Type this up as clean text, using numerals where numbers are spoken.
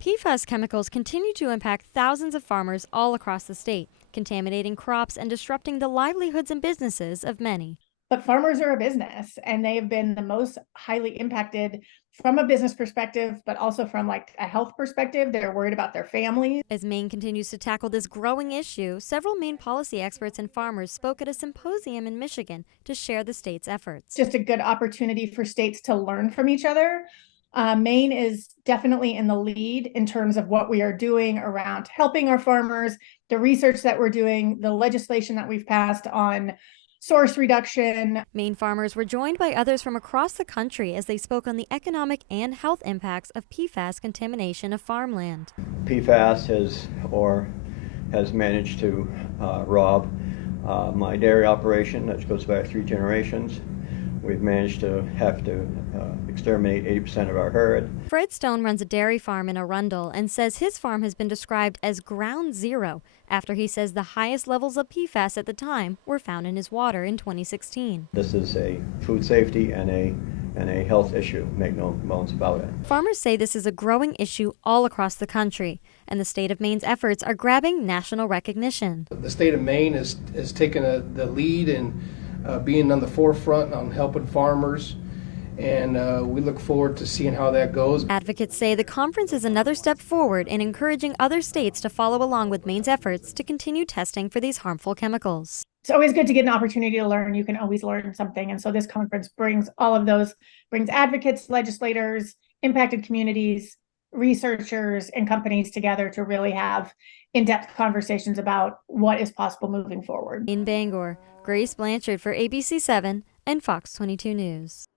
PFAS chemicals continue to impact thousands of farmers all across the state, contaminating crops and disrupting the livelihoods and businesses of many. But farmers are a business and they have been the most highly impacted from a business perspective, but also from like a health perspective. They're worried about their families. As Maine continues to tackle this growing issue, several Maine policy experts and farmers spoke at a symposium in Michigan to share the state's efforts. Just a good opportunity for states to learn from each other. Maine is definitely in the lead in terms of what we are doing around helping our farmers, the research that we're doing, the legislation that we've passed on source reduction. Maine farmers were joined by others from across the country as they spoke on the economic and health impacts of PFAS contamination of farmland. PFAS has managed to rob my dairy operation, that goes back 3 generations. We've managed to have to exterminate 80% of our herd. Fred Stone runs a dairy farm in Arundel and says his farm has been described as ground zero after he says the highest levels of PFAS at the time were found in his water in 2016. This is a food safety and a health issue, make no bones about it. Farmers say this is a growing issue all across the country, and the state of Maine's efforts are grabbing national recognition. The state of Maine has taken the lead in being on the forefront on helping farmers, and we look forward to seeing how that goes. Advocates say the conference is another step forward in encouraging other states to follow along with Maine's efforts to continue testing for these harmful chemicals. It's always good to get an opportunity to learn. You can always learn something. And so this conference brings all of those, brings advocates, legislators, impacted communities, researchers, and companies together to really have in-depth conversations about what is possible moving forward. In Bangor, Grace Blanchard for ABC 7 and Fox 22 News.